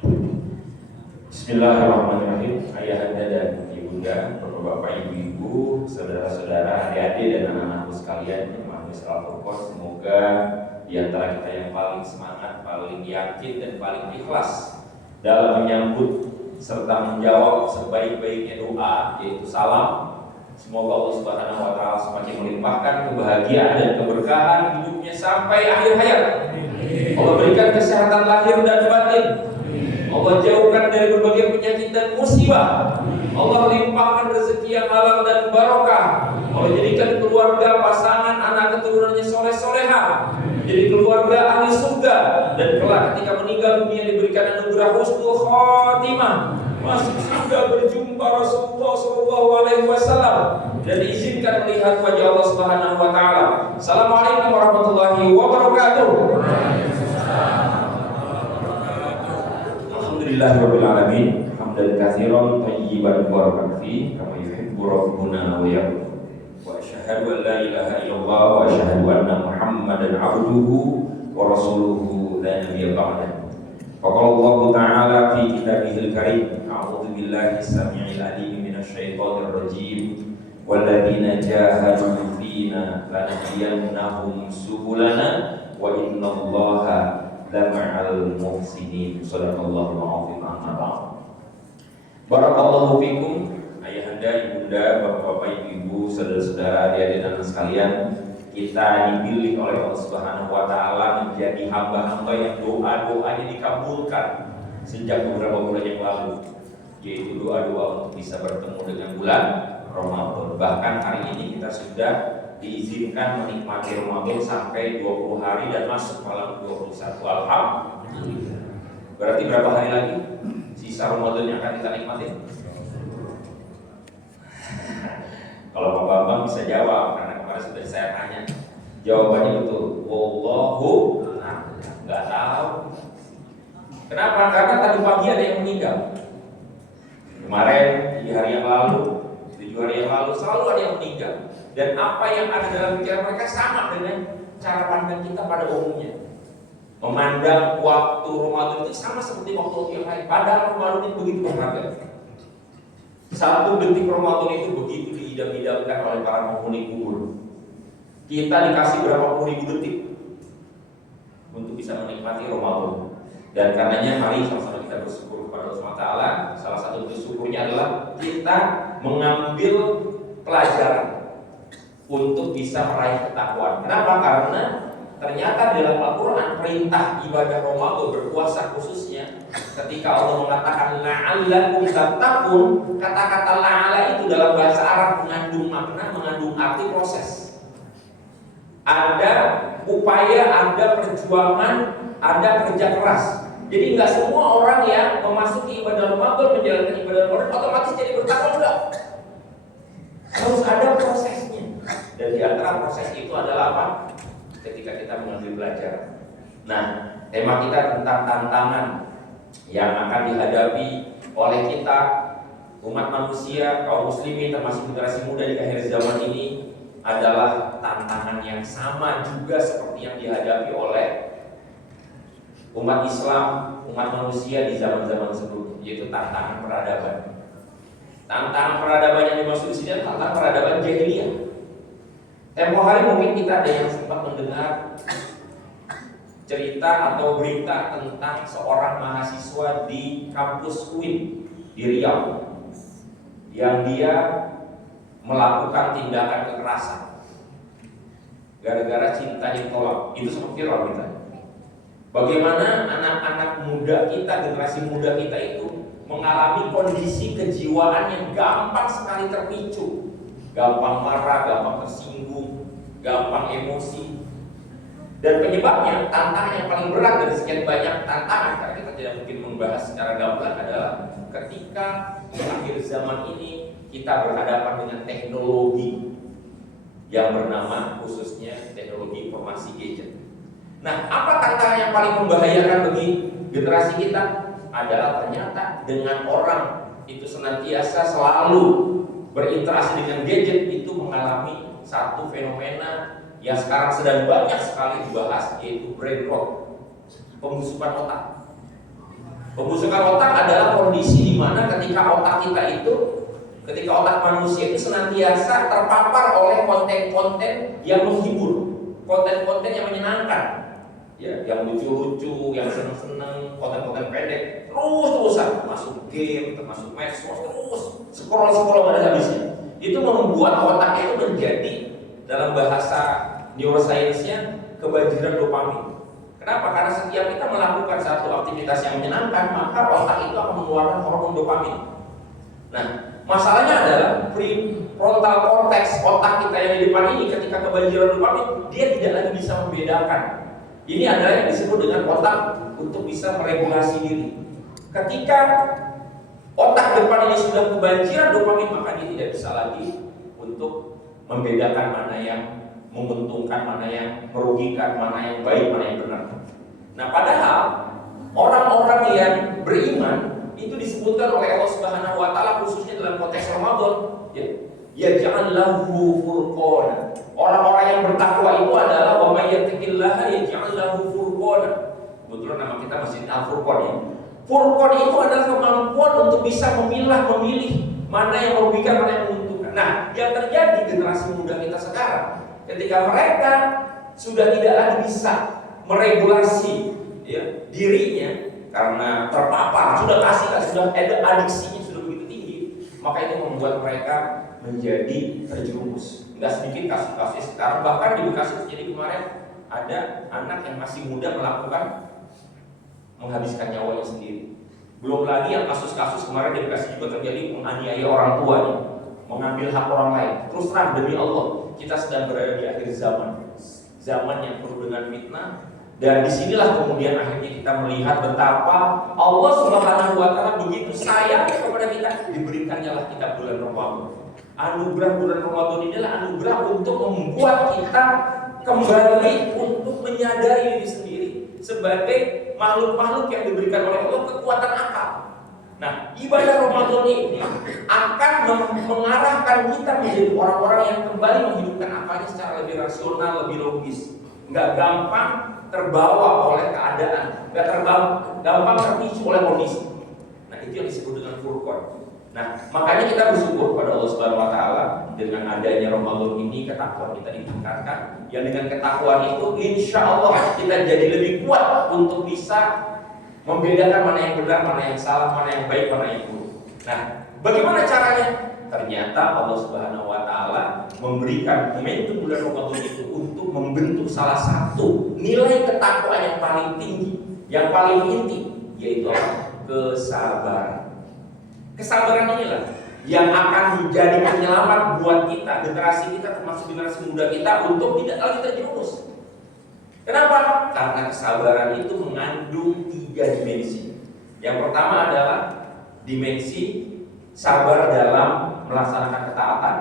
Bismillahirrahmanirrahim. Ayahanda dan ibunda, bapak-bapak, ibu-ibu, saudara-saudara, adik-adik dan anak-anakku sekalian yang mahasiswa Al-Furqan, semoga di antara kita yang paling semangat, paling yakin dan paling ikhlas dalam menyambut serta menjawab sebaik-baiknya doa, yaitu salam. Semoga Allah Subhanahu wa taala semakin melimpahkan kebahagiaan dan keberkahan hidupnya sampai akhir hayat. Allah berikan kesehatan lahir dan batin. Allah jauhkan dari berbagai penyakit dan musibah. Allah limpahkan rezeki yang halal dan barokah. Allah jadikan keluarga, pasangan, anak keturunannya soleh-soleha, jadi keluarga ahli surga, dan kelak ketika meninggal dunia diberikan anugerah husnul khotimah, masuk surga berjumpa Rasulullah SAW, dan diizinkan melihat wajah Allah Subhanahu wa taala. Assalamualaikum warahmatullahi wabarakatuh. Alhamdulillahirabbil alamin, hamdan katsiran thayyiban mubarakan fi kama yuhibbu rabbuna wa yarda. Wa asyhadu an la ilaha illallah wa asyhadu anna Muhammadan abduhu wa rasuluhu la nabiyya ba'da. Qala Allah ta'ala fi kitabihil karim, a'udzu billahi samii'il 'aliim minasy syaithaanir rajiim. Walladzina jahadu fina lanahdiyannahum subulana wa innallaha lama'al muhsinin. Shadaqallahul azim. Amma ba'd. Barakallahu fikum, ayahanda, ibunda, bapak-bapak, ibu-ibu, saudara-saudara, adik-adik dan sekalian. Kita dipilih oleh Allah Subhanahu wa taala menjadi hamba-hamba yang doa-doanya dikabulkan sejak beberapa bulan yang lalu, yaitu doa-doa untuk bisa bertemu dengan bulan Ramadan. Bahkan hari ini kita sudah diizinkan menikmati Ramadan sampai 20 hari dan masuk malam 21. Alhamdulillah. Berarti berapa hari lagi sisa Ramadan yang akan kita nikmati? Kalau Pak Bambang bisa jawab, karena kemarin sudah saya tanya. Jawabannya betul. Wallahu nggak tahu. Kenapa? Karena tadi pagi ada yang meninggal. Kemarin, 3 hari yang lalu, 7 hari yang lalu, selalu ada yang meninggal. Dan apa yang ada dalam pikiran mereka sama dengan cara pandang kita pada umumnya. Memandang waktu Ramadan itu sama seperti waktu yang lain. Padahal Ramadan itu begitu berharga. 1 detik Ramadan itu begitu diidam-idamkan oleh para penghuni kubur. Kita dikasih berapa puluh ribu detik untuk bisa menikmati Ramadan. Dan karenanya mari sama-sama kita bersyukur kepada Allah SWT. Salah satu bersyukurnya adalah kita mengambil pelajaran untuk bisa meraih ketakwaan. Kenapa? Karena ternyata dalam Al-Quran perintah ibadah Ramadan berpuasa khususnya, ketika Allah mengatakan la'allakum tattaqun, kata-kata la'ala itu dalam bahasa Arab mengandung makna, mengandung arti proses. Ada upaya, ada perjuangan, ada kerja keras. Jadi nggak semua orang yang memasuki ibadah Ramadan, menjalankan ibadah Ramadan otomatis jadi bertakwa, enggak. Harus ada prosesnya. Dan di antara proses itu adalah apa? Ketika kita mengambil pelajaran. Nah, tema kita tentang tantangan yang akan dihadapi oleh kita, umat manusia, kaum muslimin, termasuk generasi muda di akhir zaman ini, adalah tantangan yang sama juga seperti yang dihadapi oleh umat Islam, umat manusia di zaman-zaman sebelumnya, yaitu tantangan peradaban. Tantangan peradaban yang dimaksud di sini adalah tantangan peradaban jahiliyah. Tempo hari mungkin kita ada yang sempat mendengar cerita atau berita tentang seorang mahasiswa di kampus UIN di Riau yang dia melakukan tindakan kekerasan gara-gara cintanya ditolak. Itu sempat viral kita. Bagaimana anak-anak muda kita, generasi muda kita itu mengalami kondisi kejiwaan yang gampang sekali terpicu, gampang marah, gampang tersinggung, gampang emosi. Dan penyebabnya, tantangan yang paling berat dari sekian banyak tantangan, karena kita tidak mungkin membahas secara gamblang, adalah ketika di akhir zaman ini kita berhadapan dengan teknologi yang bernama khususnya teknologi informasi gadget. Nah, apa tantangan yang paling membahayakan bagi generasi kita? Adalah ternyata dengan orang itu senantiasa selalu berinteraksi dengan gadget, itu mengalami satu fenomena yang sekarang sedang banyak sekali dibahas, yaitu brain rot, pembusukan otak. Pembusukan otak adalah kondisi di mana ketika otak kita itu, ketika otak manusia itu senantiasa terpapar oleh konten-konten yang menghibur, konten-konten yang menyenangkan, ya, yang lucu-lucu, yang seneng-seneng, konten-konten pendek, terus-terusan, masuk game, termasuk medsos, terus scroll-scroll pada habisnya. Itu membuat otak itu menjadi, dalam bahasa neuroscience-nya, kebanjiran dopamin. Kenapa? Karena setiap kita melakukan satu aktivitas yang menyenangkan, maka otak itu akan mengeluarkan hormon dopamin. Nah, masalahnya adalah prefrontal cortex otak kita yang di depan ini, ketika kebanjiran dopamin, dia tidak lagi bisa membedakan. Ini adalah yang disebut dengan otak untuk bisa meregulasi diri. Ketika otak depan ini sudah kebanjiran dopamin, maka dia tidak bisa lagi untuk membedakan mana yang menguntungkan, mana yang merugikan, mana yang baik, mana yang benar. Nah, padahal orang-orang yang beriman itu disebutkan oleh Allah Subhanahu wa taala, khususnya dalam konteks Ramadan, ya jangan lahu furqana. Orang-orang yang bertakwa itu adalah wa may yattaqillaha yaj'al lahu furqana. Kebetulan nama kita Masjid Al-Furqan ya. Furqan itu adalah kemampuan untuk bisa memilih mana yang merugikan, mana yang menguntungkan. Nah, yang terjadi generasi muda kita sekarang, ketika mereka sudah tidak lagi bisa meregulasi, ya, dirinya karena terpapar, sudah ada adiksinya sudah begitu tinggi, maka itu membuat mereka menjadi terjerumus. Tidak sedikit kasus-kasus sekarang, bahkan di Bekasi terjadi kemarin, ada anak yang masih muda menghabiskan nyawanya sendiri. Belum lagi yang kasus-kasus kemarin di Bekasi juga terjadi menganiaya orang tuanya, mengambil hak orang lain. Terus terang demi Allah, kita sedang berada di akhir zaman yang penuh dengan fitnah, dan disinilah kemudian akhirnya kita melihat betapa Allah Subhanahu wa taala begitu sayang kepada kita. Diberikannya lah kita bulan Ramadan. Anugerah bulan Ramadan ini adalah anugerah untuk membuat kita kembali untuk menyadari diri sendiri sebagai makhluk-makhluk yang diberikan oleh Allah kekuatan akal. Nah, ibadah Ramadan ini akan mengarahkan kita menjadi orang-orang yang kembali menghidupkan akalnya secara lebih rasional, lebih logis. Nggak gampang terbawa oleh keadaan, nggak gampang terpicu oleh kondisi. Nah, itu yang disebut dengan furqan. Nah, makanya kita bersyukur pada Allah Subhanahu wa taala dengan adanya Ramadan ini, ketakwaan kita ditingkatkan. Yang dengan ketakwaan itu insya Allah kita jadi lebih kuat untuk bisa membedakan mana yang benar, mana yang salah, mana yang baik, mana yang buruk. Nah, bagaimana caranya? Ternyata Allah Subhanahu wa taala memberikan momentum bulan Ramadan itu untuk membentuk salah satu nilai ketakwaan yang paling tinggi, yang paling inti, yaitu kesabaran. Kesabaran inilah yang akan menjadi penyelamat buat kita, generasi kita, termasuk generasi muda kita, untuk tidak lagi terjerumus. Kenapa? Karena kesabaran itu mengandung 3 dimensi. Yang pertama adalah dimensi sabar dalam melaksanakan ketaatan,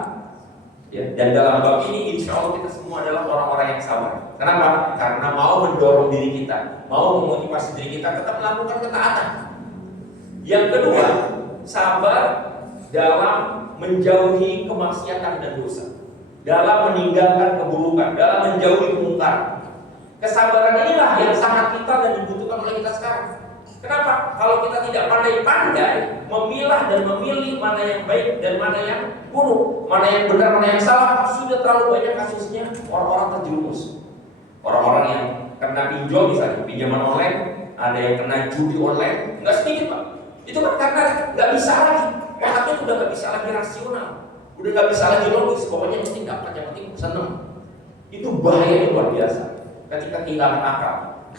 ya. Dan dalam bab ini insya Allah kita semua adalah orang-orang yang sabar. Kenapa? Karena mau mendorong diri kita, mau memotivasi diri kita tetap melakukan ketaatan. Yang kedua, sabar dalam menjauhi kemaksiatan dan dosa, dalam meninggalkan keburukan, dalam menjauhi kemungkaran. Kesabaran inilah yang sangat vital dan dibutuhkan oleh kita sekarang. Kenapa? Kalau kita tidak pandai-pandai memilah dan memilih mana yang baik dan mana yang buruk, mana yang benar, mana yang salah, sudah terlalu banyak kasusnya orang-orang terjerumus. Orang-orang yang kena pinjol misalnya, pinjaman online, ada yang kena judi online, nggak sedikit Pak. Itu kan karena nggak bisa lagi, otaknya udah nggak bisa lagi rasional, udah nggak bisa lagi logis, pokoknya penting dapat, yang penting seneng. Itu bahaya luar biasa ketika kehilangan akal.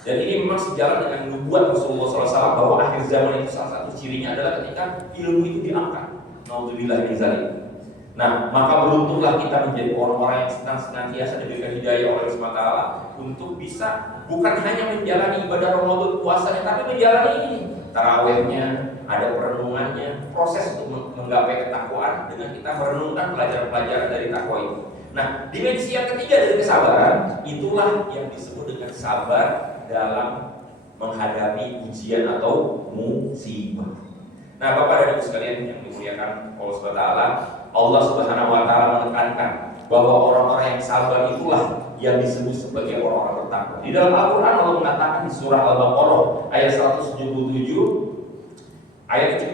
Dan ini memang sejalan dengan nubuat Rasulullah SAW bahwa akhir zaman itu salah satu cirinya adalah ketika ilmu itu diangkat. Nauzubillah min dzalik. Nah, maka beruntunglah kita menjadi orang-orang yang senantiasa diberikan hidayah oleh Allah SWT untuk bisa bukan hanya menjalani ibadah Ramadan puasanya, tapi menjalani ini tarawihnya, ada perenungannya, proses untuk menggapai ketakwaan dengan kita merenungkan pelajaran-pelajaran dari takwa itu. Nah, dimensi yang ketiga dari kesabaran itulah yang disebut dengan sabar dalam menghadapi ujian atau musibah. Nah, Bapak dan Ibu sekalian yang dimuliakan Allah Subhanahu wa taala, Allah Subhanahu wa taala menekankan bahwa orang-orang yang sabar itulah yang disebut sebagai orang-orang bertakwa. Di dalam Al-Qur'an Allah mengatakan di surah Al-Baqarah ayat 177,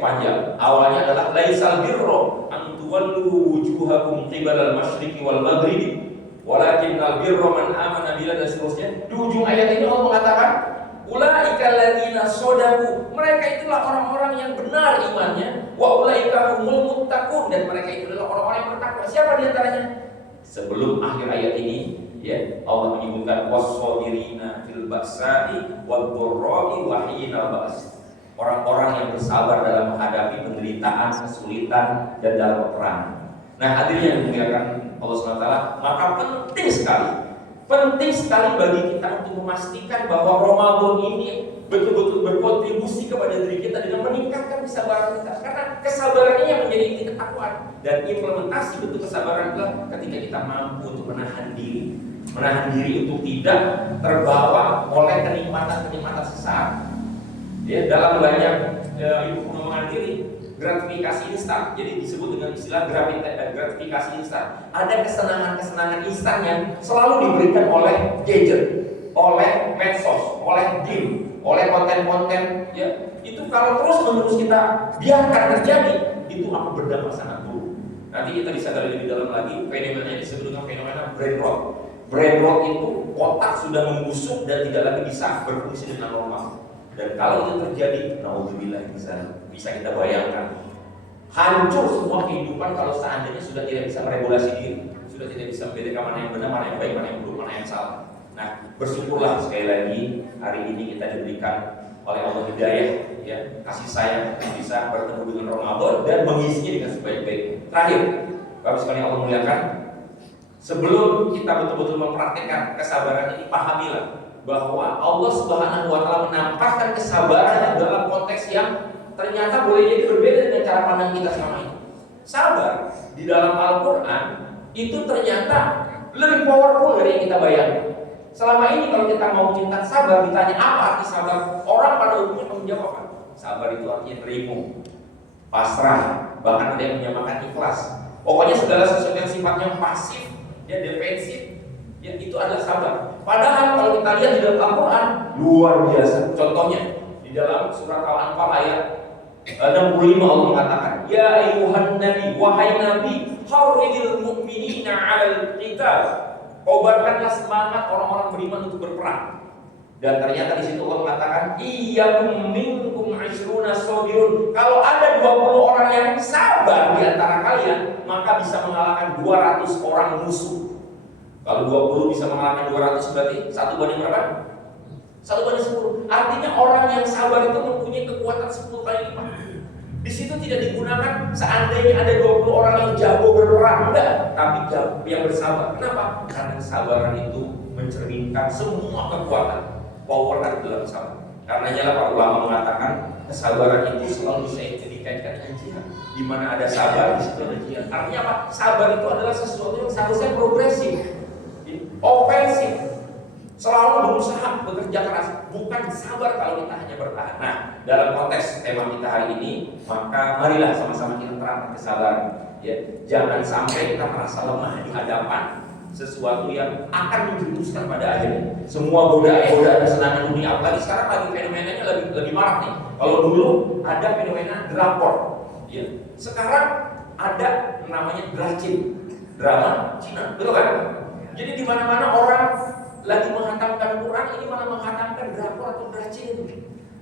panjang. Awalnya adalah laisal birra an tuwallu wujuhakum qibalal masyriqi wal maghribi walakinnal birra man amana billah, dan seterusnya. Di ujung ayat ini Allah mengatakan ulaika alladziina shadaqu, mereka itulah orang-orang yang benar imannya, wa ulaika humul muttaqun, dan mereka itu adalah orang-orang yang bertakwa. Siapa di antaranya? Sebelum akhir ayat ini ya, Allah menyebutkan was-sabirina fil ba'sa'i wad-dharra'i wa hinal ba's. Orang-orang yang bersabar dalam menghadapi penderitaan, kesulitan, dan dalam peperangan. Nah, hadirin yang dimuliakan Allah SWT, maka penting sekali bagi kita untuk memastikan bahwa Ramadan ini betul-betul berkontribusi kepada diri kita dengan meningkatkan kesabaran kita. Karena kesabaran ini yang menjadi inti ketakwaan, dan implementasi bentuk kesabaran adalah ketika kita mampu untuk menahan diri untuk tidak terbawa oleh kenikmatan-kenikmatan sesaat. Ya, dalam banyak ilmu pengembangan diri, gratifikasi instan, jadi disebut dengan istilah gratifikasi instan. Ada kesenangan-kesenangan instan yang selalu diberikan oleh gadget, oleh medsos, oleh game, oleh konten-konten. Ya, itu kalau terus-menerus kita biarkan terjadi, itu akan berdampak sangat buruk. Nanti kita bisa gali lebih dalam lagi. Fenomenanya disebut dengan fenomena brain rot. Brain rot itu otak sudah membusuk dan tidak lagi bisa berfungsi dengan normal. Dan kalau itu terjadi, naudzubillah, bisa kita bayangkan hancur semua kehidupan kalau seandainya sudah tidak bisa meregulasi diri, sudah tidak bisa membedakan mana yang benar, mana yang baik, mana yang buruk, mana yang salah. Nah, bersyukurlah sekali lagi hari ini kita diberikan oleh Allah hidayah, ya, kasih sayang, bisa bertemu dengan Ramadan dan mengisinya dengan sebaik-baiknya. Terakhir, Bapak sekalian Allah muliakan, sebelum kita betul-betul mempraktikkan kesabaran ini, pahamilah bahwa Allah Subhanahu wa Ta'ala menampakkan kesabaran dalam konteks yang ternyata boleh jadi berbeda dengan cara pandang kita selama ini. Sabar di dalam Al-Quran itu ternyata lebih powerful dari yang kita bayangkan. Selama ini kalau kita mau minta sabar, ditanya apa arti sabar, orang pada umumnya menjawab, sabar itu artinya terimu, pasrah, bahkan ada yang menyamakan ikhlas. Pokoknya segala sesuatu yang sifatnya pasif, ya defensif, ya itu adalah sabar. Padahal kalau kita lihat di dalam Al-Quran luar biasa. Contohnya di dalam surat Al-Anfal ayat 65 Allah mengatakan, ya ayyuhan nabi, wahai nabi, harridil mu'minina 'alal qital. Kobarkanlah semangat orang-orang beriman untuk berperang. Dan ternyata di situ Allah mengatakan, iyyakum minkum 'ishruna sabirun. Kalau ada 20 orang yang sabar di antara kalian, maka bisa mengalahkan 200 orang musuh. Kalau 20 bisa mengalahkan 200 berarti 1 banding berapa? 1 banding 10. Artinya orang yang sabar itu mempunyai kekuatan 10 kali lipat. Di situ tidak digunakan seandainya ada 20 orang yang jago berperang, enggak, tapi yang bersabar. Kenapa? Karena kesabaran itu mencerminkan semua kekuatan, power ada dalam sabar. Karenanya para ulama mengatakan kesabaran itu selalu bisa dikaitkan dengan jihad. Di mana ada sabar, di situ ada jihad. Artinya apa? Sabar itu adalah sesuatu yang seharusnya progresif, ofensif, selalu berusaha bekerja keras, bukan sabar kalau kita hanya bertahan. Nah, dalam konteks tema kita hari ini, maka marilah sama-sama kita terapkan kesabaran. Ya, jangan sampai kita merasa lemah di hadapan sesuatu yang akan menjerumuskan pada akhirnya. Semua godaan-godaan kesenangan dunia, apalagi sekarang lagi fenomenanya lebih marak nih. Kalau dulu ada fenomena drakor, ya, sekarang ada namanya drama Cina, betul kan? Jadi di mana-mana orang lagi menghantamkan Quran, ini malah menghantamkan drakor atau dracin.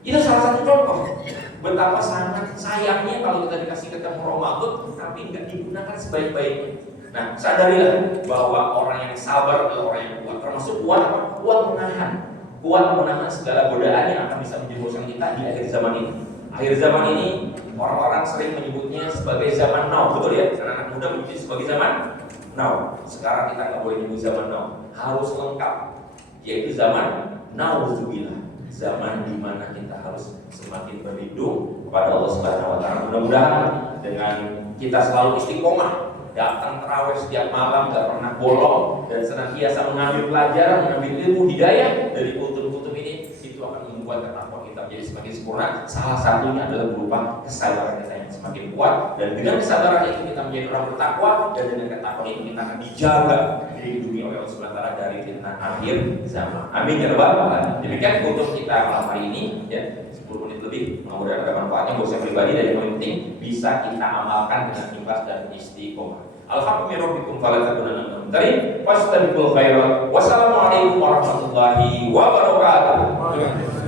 Itu salah satu contoh betapa sangat sayangnya kalau kita dikasih ketemu Ramadan tapi nggak digunakan sebaik-baiknya. Nah, sadarilah bahwa orang yang sabar adalah orang yang kuat, termasuk kuat menahan segala godaan yang akan bisa menjerumuskan kita di akhir zaman ini. Akhir zaman ini orang-orang sering menyebutnya sebagai zaman now, betul ya? Karena anak muda menyebutnya sebagai zaman now. Sekarang kita nggak boleh nyebut zaman now, harus lengkap, yaitu zaman nauzubillah, zaman di mana kita harus semakin berlindung kepada Allah Subhanahu wa Ta'ala. Mudah-mudahan dengan kita selalu istiqomah, datang tarawih setiap malam, nggak pernah bolong, dan senantiasa mengambil pelajaran, mengambil ilmu hidayah dari kutub-kutub ini, itu akan membuat ketakwaan kita menjadi semakin sempurna. Salah satunya adalah berupa kesadaran kita yang semakin kuat, dan dengan kesadaran itu kita menjadi orang bertakwa, dan dengan ketakwaan itu kita akan dijaga, dilindungi oleh Allah Subhanahu wa taala dari fitnah akhir zaman. Amin ya rabbal alamin. Demikian untuk kita malam hari ini ya, 10 menit lebih. Mudah-mudahan ada manfaatnya buat saya pribadi, dan yang paling penting bisa kita amalkan dengan ikhlas dan istiqomah. Alhamdulillah fala takunanna minal mumtarin wastabiqul khairat. Wassalamualaikum warahmatullahi wabarakatuh.